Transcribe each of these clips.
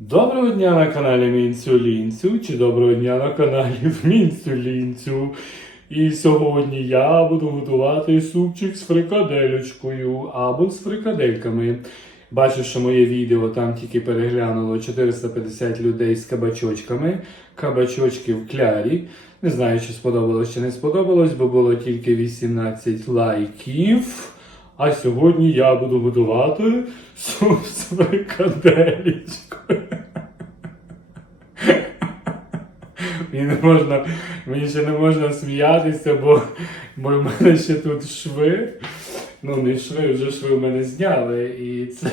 Доброго дня на каналі Мінцю Лінцю чи доброго дня на каналі Мінцю Лінцю. І сьогодні я буду готувати супчик з фрикаделючкою або з фрикадельками. Бачу, що моє відео там тільки переглянуло 450 людей з кабачочками. Кабачочки в клярі. Не знаю, чи сподобалось чи не сподобалось, бо було тільки 18 лайків. А сьогодні я буду готувати суп з фрикаделечкою. Мені не можна, мені ще не можна сміятися, бо, бо в мене ще тут шви. Ну, не шви, вже шви в мене зняли. І це,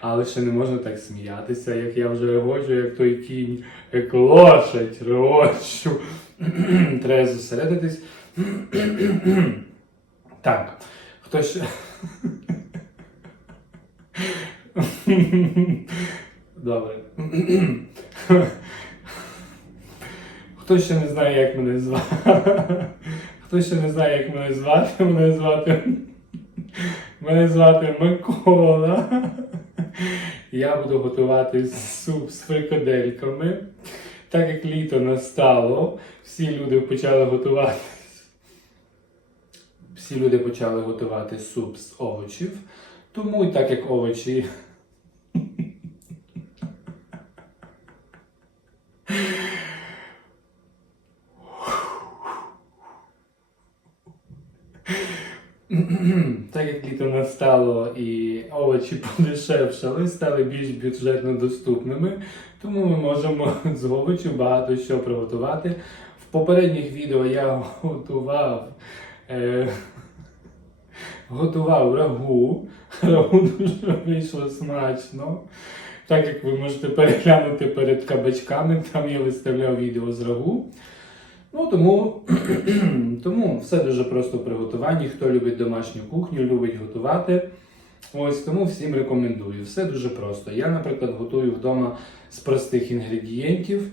але ще не можна так сміятися, як я вже регочу, як той кінь, як лошадь, регочу. Треба зосередитись. Так, хто ще. Добре. Хто ще не знає, як мене звати? Хто ще не знає, як мене звати? Мене звати. Мене звати Микола. Я буду готувати суп з фрикадельками. Так як літо настало, всі люди почали готувати. Всі люди почали готувати суп з овочів. Тому так як овочі Так як літо настало і овочі подешевшали, стали більш бюджетно доступними, тому ми можемо з овочів багато що приготувати. В попередніх відео я готував, е, готував рагу. Рагу дуже вийшло смачно. Так як ви можете переглянути перед кабачками, там я виставляв відео з рагу. Ну тому, тому все дуже просто в приготуванні. Хто любить домашню кухню, любить готувати. Ось тому всім рекомендую. Все дуже просто. Я, наприклад, готую вдома з простих інгредієнтів.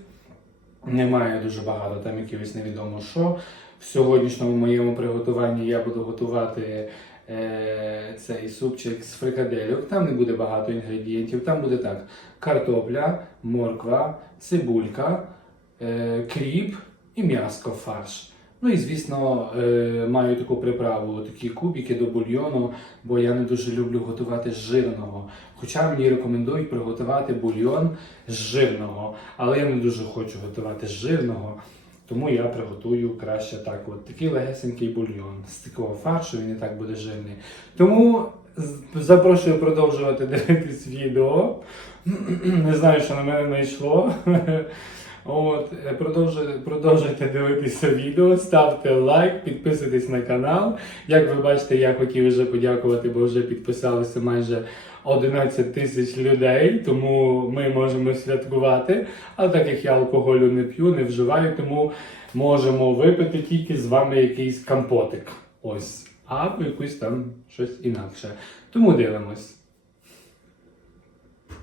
Немає дуже багато там якихось невідомо що. В сьогоднішньому моєму приготуванні я буду готувати е, цей супчик з фрикадельок. Там не буде багато інгредієнтів. Там буде так: картопля, морква, цибулька, е, кріп і м'яско фарш. Ну і звісно, е, маю таку приправу, такі кубики до бульйону, бо я не дуже люблю готувати з жирного. Хоча мені рекомендують приготувати бульйон з жирного, але я не дуже хочу готувати з жирного. Тому я приготую краще так. От такий легесенький бульйон з такого фаршу, він і так буде жирний. Тому запрошую продовжувати дивитись відео. Не знаю, що на мене знайшло. От, е, продовжуйте, продовжуйте дивитися відео, ставте лайк, підписуйтесь на канал. Як ви бачите, я хотів вже подякувати, бо вже підписалося майже 11 тисяч людей, тому ми можемо святкувати. А так як я алкоголю не п'ю, не вживаю, тому можемо випити тільки з вами якийсь компотик. Ось. Або якусь там щось інакше. Тому дивимось.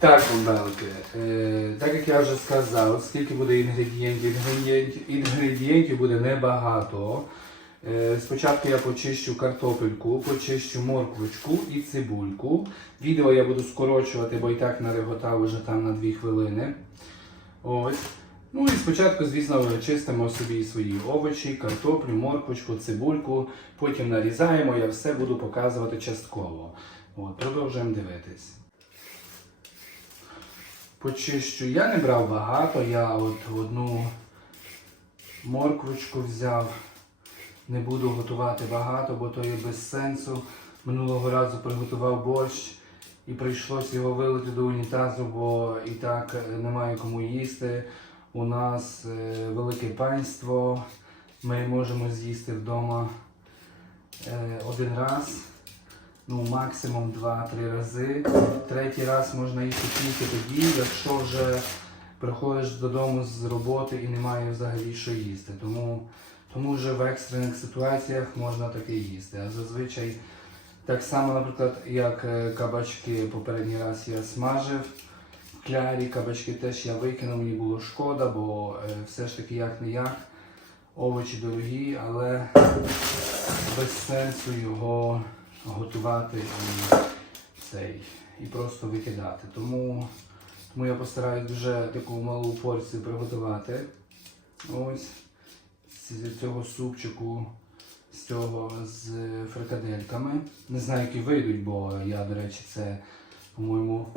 Так, бомбелки. Е, так як я вже сказав, скільки буде інгредієнтів, інгредієнтів, інгредієнтів буде небагато. Е, спочатку я почищу картопельку, почищу морквочку і цибульку. Відео я буду скорочувати, бо і так нареготав вже там на 2 хвилини. Ось. Ну і спочатку, звісно, чистимо собі свої овочі, картоплю, морквочку, цибульку. Потім нарізаємо, я все буду показувати частково. От, продовжуємо дивитись. Почищу. Я не брав багато, я от одну морквочку взяв. Не буду готувати багато, бо то є без сенсу. Минулого разу приготував борщ і прийшлось його вилити до унітазу, бо і так е, немає кому їсти. У нас е, велике панство. Ми можемо з'їсти вдома е, один раз, ну максимум 2-3 рази. Третій раз можна їсти тільки тоді, якщо вже приходиш додому з роботи і немає взагалі що їсти. Тому, тому вже в екстрених ситуаціях можна таке їсти. А зазвичай так само, наприклад, як е, кабачки попередній раз я смажив. Клярі кабачки теж я викинув, мені було шкода, бо е, все ж таки як не як. Овочі дорогі, але без сенсу його готувати і цей і просто викидати. Тому Тому я постараюсь дуже таку малу порцію приготувати. Ось з цього супчику, з цього з фрикадельками. Не знаю, які вийдуть, бо я, до речі, це, по-моєму,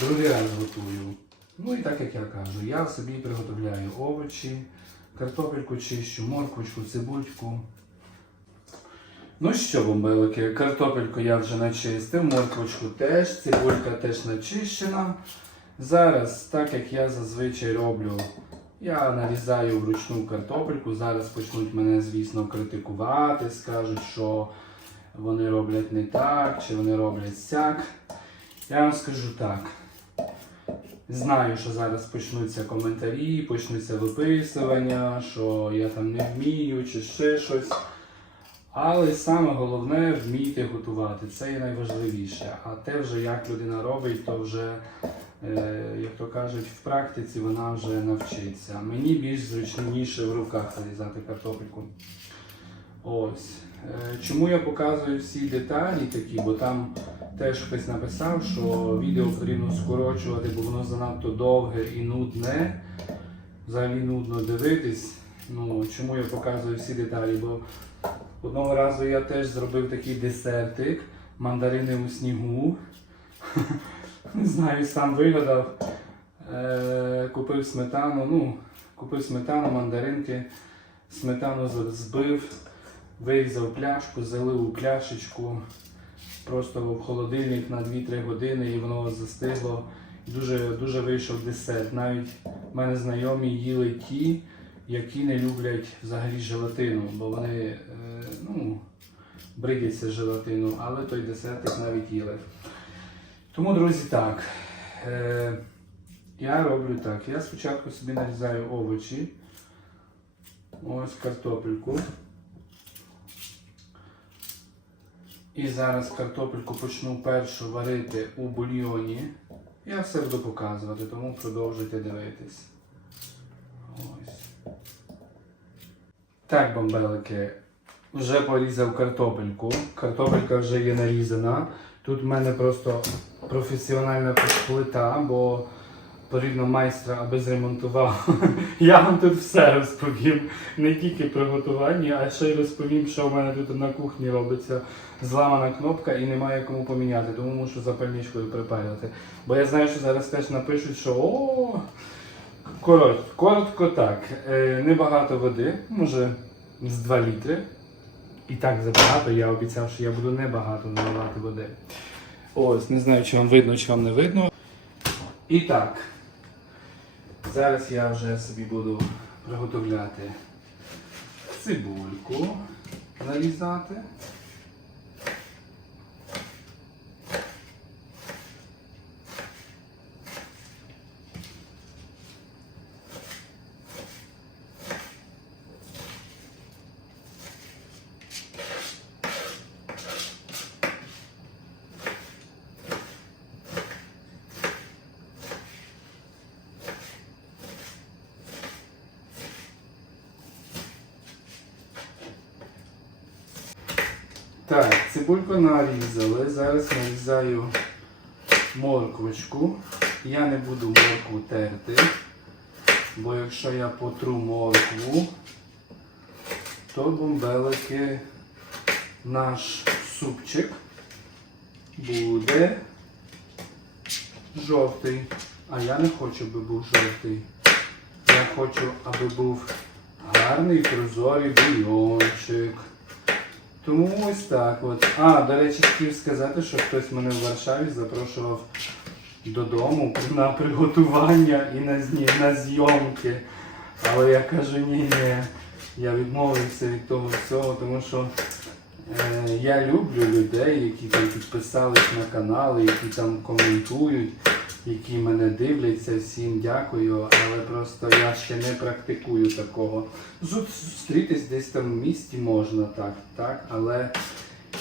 другий раз готую. Ну і так як я кажу, я собі приготовляю овочі, картопельку чищу, морквочку, цибульку. Ну що, бомбелики, картопельку я вже начистив, морквочку теж, цибулька теж начищена. Зараз, так як я зазвичай роблю, я нарізаю вручну картопельку. Зараз почнуть мене, звісно, критикувати, скажуть, що вони роблять не так, чи вони роблять сяк. Я вам скажу так. Знаю, що зараз почнуться коментарі, почнуться виписування, що я там не вмію чи ще щось. Але саме головне вмійте готувати. Це є найважливіше. А те вже як людина робить, то вже, е, як то кажуть, в практиці вона вже навчиться. Мені більш зручніше в руках нарізати картопельку. Ось. Е, Чому я показую всі деталі такі, бо там теж хтось написав, що відео потрібно скорочувати, бо воно занадто довге і нудне. Взагалі нудно дивитись. Ну, чому я показую всі деталі? Бо одного разу я теж зробив такий десертик, мандарини у снігу. Не знаю, сам вигадав. Е, купив сметану, ну, купив сметану, мандаринки, сметану збив, вирізав пляшку, залив у пляшечку, просто в холодильник на 2-3 години і воно застигло. Дуже, дуже вийшов десерт. Навіть в мене знайомі їли ті, які не люблять взагалі желатину, бо вони е, ну, бридяться желатину, але той десертик навіть їли. Тому, друзі, так. Е, я роблю так. Я спочатку собі нарізаю овочі. Ось картопельку. І зараз картопельку почну першу варити у бульйоні. Я все буду показувати, тому продовжуйте дивитись. Так, бомбелики. Вже порізав картопельку. Картопелька вже є нарізана. Тут в мене просто професіональна плита, бо потрібно майстра, аби зремонтував. Я вам тут все розповім. Не тільки про готування, а ще й розповім, що в мене тут на кухні робиться зламана кнопка і немає кому поміняти, тому мушу запальничкою припаювати. Бо я знаю, що зараз теж напишуть, що о. Коротко, коротко так. Е, небагато води, може з 2 літри. І так забагато, я обіцяв, що я буду небагато наливати води. Ось, не знаю, чи вам видно, чи вам не видно. І так. Зараз я вже собі буду приготовляти цибульку, нарізати. Так, цибульку нарізали. Зараз нарізаю морквочку. Я не буду моркву терти, бо якщо я потру моркву, то бомбелики наш супчик буде жовтий. А я не хочу, аби був жовтий. Я хочу, аби був гарний прозорий бульйончик. Тому ось так от. А, до речі, хотів сказати, що хтось мене в Варшаві запрошував додому на приготування і на, зні... на зйомки. Але я кажу, ні, ні. Я відмовився від того всього, тому що е, я люблю людей, які там підписались на канал, які там коментують, які мене дивляться. Всім дякую, але просто я ще не практикую такого. Зу- Зустрітись десь там в місті можна, так, так, але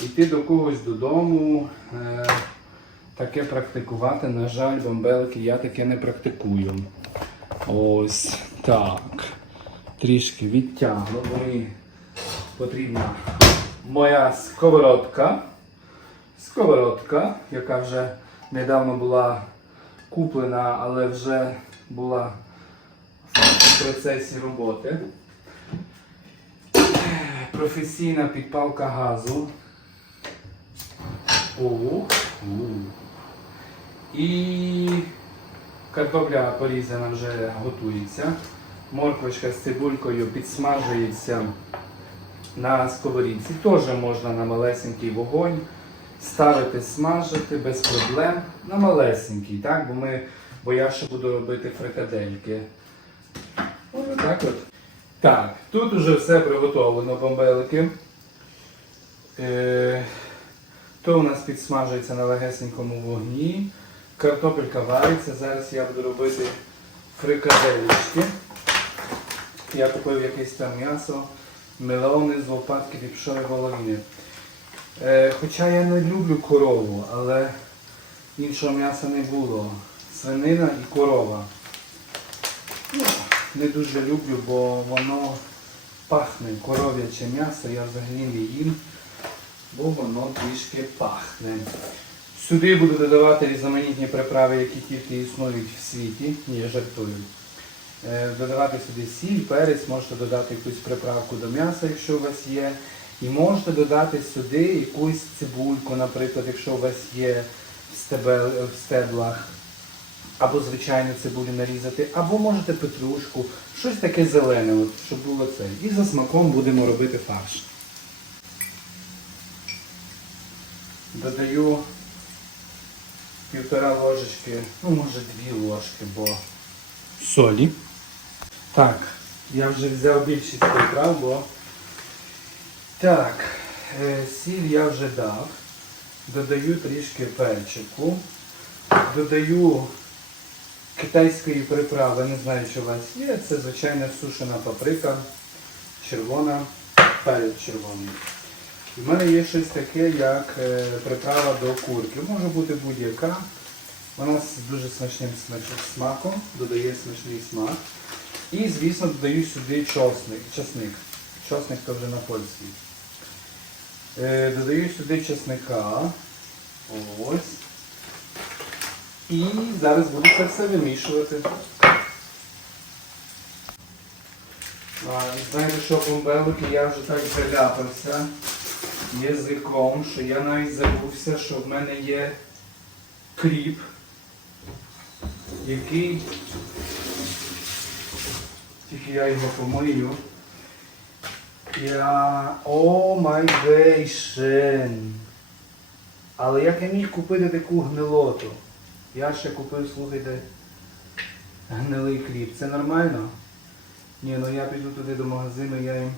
йти до когось додому, е, таке практикувати, на жаль, бомбелки, я таке не практикую. Ось так. Трішки відтягну, мені потрібна моя сковородка. Сковородка, яка вже недавно була куплена, але вже була в процесі роботи. Професійна підпалка газу. І картопля порізана вже готується. Морквочка з цибулькою підсмажується на сковорідці. Теж можна на малесенький вогонь ставити смажити без проблем. На малесенький, так? Бо, ми, бо я ще буду робити фрикадельки. Ось так от. Так, тут уже все приготовлено, бомбелики. Е, то у нас підсмажується на легесенькому вогні. Картопелька вариться. Зараз я буду робити фрикадельки. Я купив якесь там м'ясо, мелони з лопатки ліпшої головини. Е, хоча я не люблю корову, але іншого м'яса не було. Свинина і корова. Ну, не дуже люблю, бо воно пахне коров'яче м'ясо, я взагалі не їм, бо воно трішки пахне. Сюди буду додавати різноманітні приправи, які тільки існують в світі. Я жартую. Е, Додавати сюди сіль, перець, можете додати якусь приправку до м'яса, якщо у вас є. І можете додати сюди якусь цибульку, наприклад, якщо у вас є в, стеблах. Або звичайну цибулю нарізати, або можете петрушку, щось таке зелене, от, щоб було це. І за смаком будемо робити фарш. Додаю півтора ложечки, ну може дві ложки, бо солі. Так, я вже взяв більшість приправ, бо так, е, сіль я вже дав. Додаю трішки перчику. Додаю китайської приправи, не знаю, чи у вас є. Це звичайна сушена паприка, червона, перець червоний. У мене є щось таке, як е, приправа до курки. Може бути будь-яка. Вона з дуже смачним смаком, додає смачний смак. І, звісно, додаю сюди чосник, часник. Чосник то вже на польській. Е, додаю сюди чесника. Ось. І зараз буду це все вимішувати. Знаєте, що бомбелики я вже так заляпався язиком, що я навіть забувся, що в мене є кріп, який тільки я його помию. Я... О май гейшен! Але як я міг купити таку гнилоту? Я ще купив, слухайте, гнилий кріп. Це нормально? Ні, ну я піду туди до магазину, я їм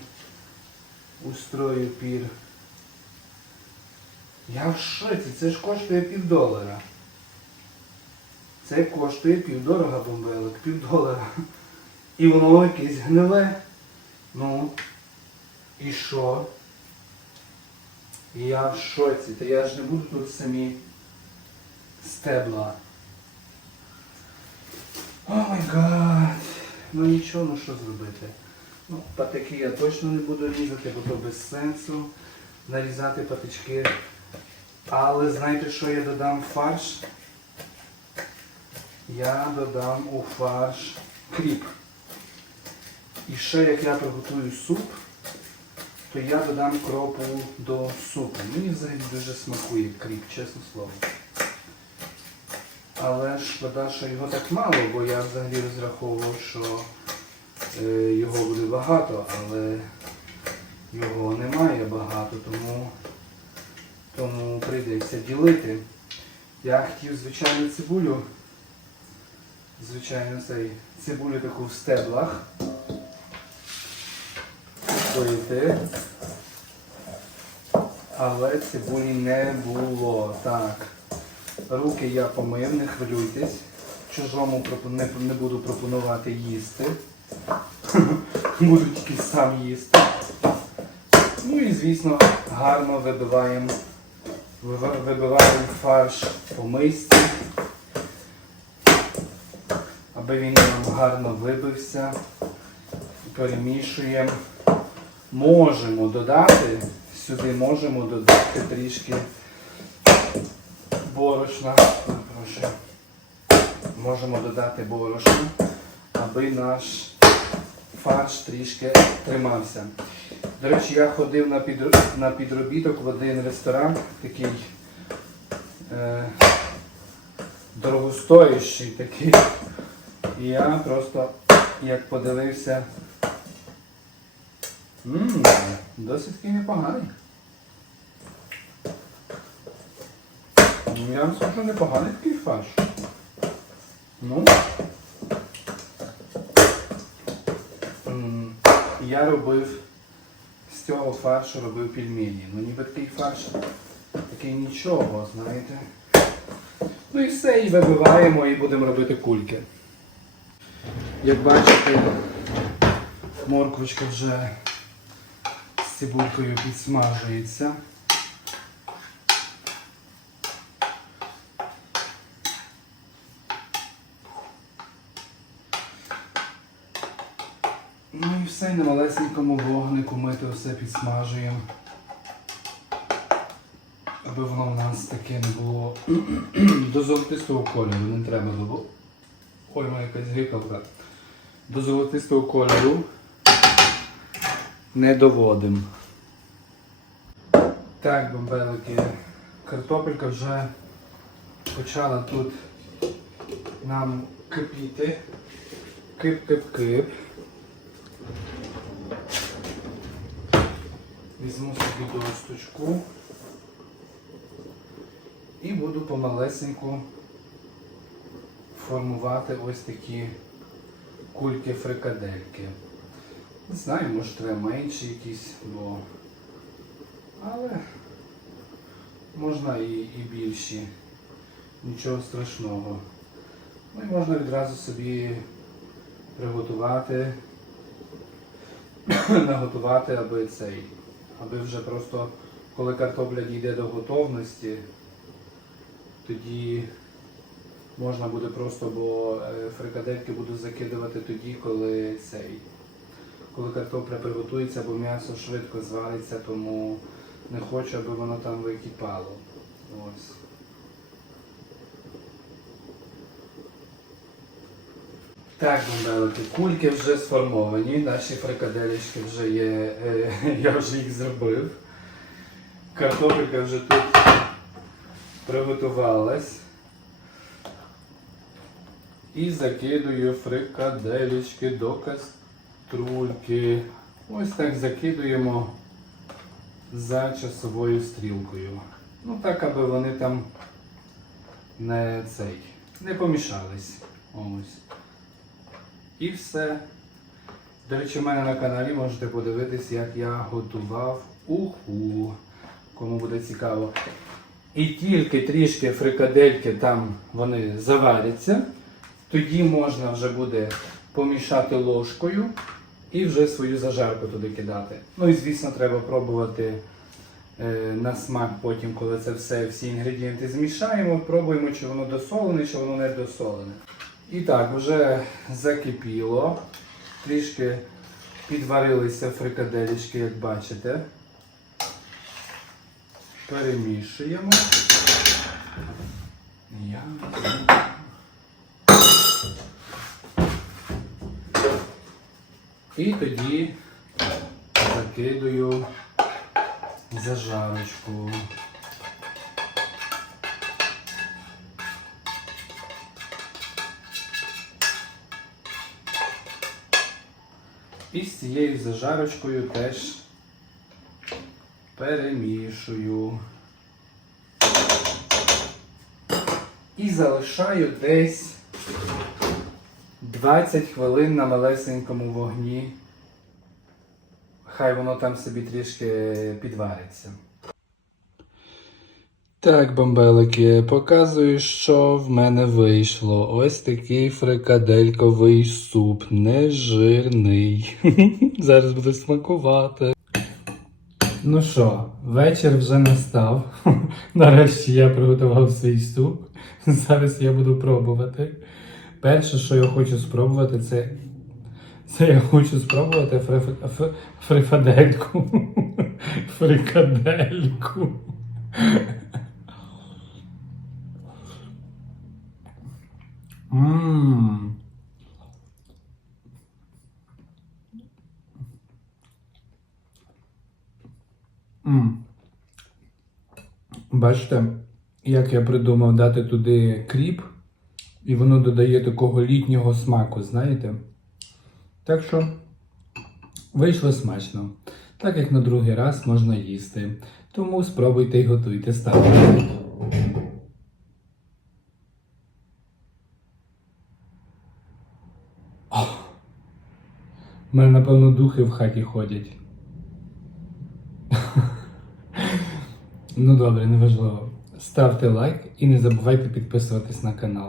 устрою пір. Я в шоці, це ж коштує півдолара. Це коштує півдорога бомбелик, півдолара. І воно якесь гниле. Ну, і що? І я в шоці, та я ж не буду тут самі стебла. О май гад. Ну нічого, ну що зробити. Ну, патики я точно не буду різати, бо то без сенсу нарізати патички. Але знаєте, що я додам в фарш? Я додам у фарш кріп. І ще як я приготую суп, то я додам кропу до супу. Мені взагалі дуже смакує кріп, чесне слово. Але ж шкода, що його так мало, бо я взагалі розраховував, що е, його буде багато, але його немає багато, тому, тому прийдеться ділити. Я хотів звичайну цибулю, звичайно цей цибулю таку в стеблах. Пити. Але цибулі не було. Так. Руки я помив, не хвилюйтесь. Чужому не буду пропонувати їсти. Буду тільки сам їсти. Ну і звісно гарно вибиваємо, вибиваємо фарш по мисці, аби він нам гарно вибився. Перемішуємо. Можемо додати, сюди можемо додати трішки борошна. Можемо додати борошно, аби наш фарш трішки тримався. До речі, я ходив на, підро... на підробіток в один ресторан, такий е... дорогостоящий такий. І я просто як подивився. Ммм, досить таки непоганий. Я вам скажу непоганий такий фарш. Ну. Я робив з цього фаршу робив пельмені. Ну ніби такий фарш, такий нічого, знаєте. Ну і все, і вибиваємо і будемо робити кульки. Як бачите, морквочка вже цибулькою підсмажується. Ну і все, і на малесенькому вогнику ми це все підсмажуємо. Аби воно в нас таке не було до золотистого кольору, не треба до. Ой, моя якась гикавка. До золотистого кольору не доводимо. Так, бомбелики, картопелька вже почала тут нам кипіти. Кип-кип-кип. Візьму собі досточку і буду помалесеньку формувати ось такі кульки фрикадельки. Не знаю, може треба менші якісь, бо. Але можна і, і більші. Нічого страшного. Ну і можна відразу собі приготувати, наготувати, аби цей, аби вже просто, коли картопля дійде до готовності, тоді можна буде просто, бо е, фрикадельки буду закидувати тоді, коли цей, коли картопля приготується, бо м'ясо швидко звариться, тому не хочу, аби воно там википало. Ось. Так, бомбелики, кульки вже сформовані, наші фрикаделечки вже є, е, я вже їх зробив. Картопелька вже тут приготувалась. І закидую фрикаделечки до каструльки. Ось так закидуємо за часовою стрілкою. Ну так, аби вони там не цей, не помішались. Ось. І все. До речі, в мене на каналі можете подивитись, як я готував уху. Кому буде цікаво. І тільки трішки фрикадельки там вони заваряться, тоді можна вже буде помішати ложкою і вже свою зажарку туди кидати. Ну і звісно, треба пробувати е, на смак потім, коли це все, всі інгредієнти змішаємо, пробуємо, чи воно досолене, чи воно не досолене. І так, вже закипіло. Трішки підварилися фрикаделічки, як бачите. Перемішуємо. Я... І тоді закидую зажарочку. І з цією зажарочкою теж перемішую. І залишаю десь 20 хвилин на малесенькому вогні. Хай воно там собі трішки підвариться. Так, бомбелики, показую, що в мене вийшло. Ось такий фрикадельковий суп, нежирний. Зараз буду смакувати. Ну що, вечір вже настав. Нарешті я приготував свій суп. Зараз я буду пробувати. Перше, що я хочу спробувати, це. Це я хочу спробувати фрифадельку. Фрикадельку. Ммм. Мм. Бачите, як я придумав дати туди кріп, і воно додає такого літнього смаку, знаєте? Так що вийшло смачно. Так як на другий раз можна їсти. Тому спробуйте і готуйте ставте. У мене, напевно, духи в хаті ходять. ну добре, неважливо. Ставте лайк і не забувайте підписуватись на канал.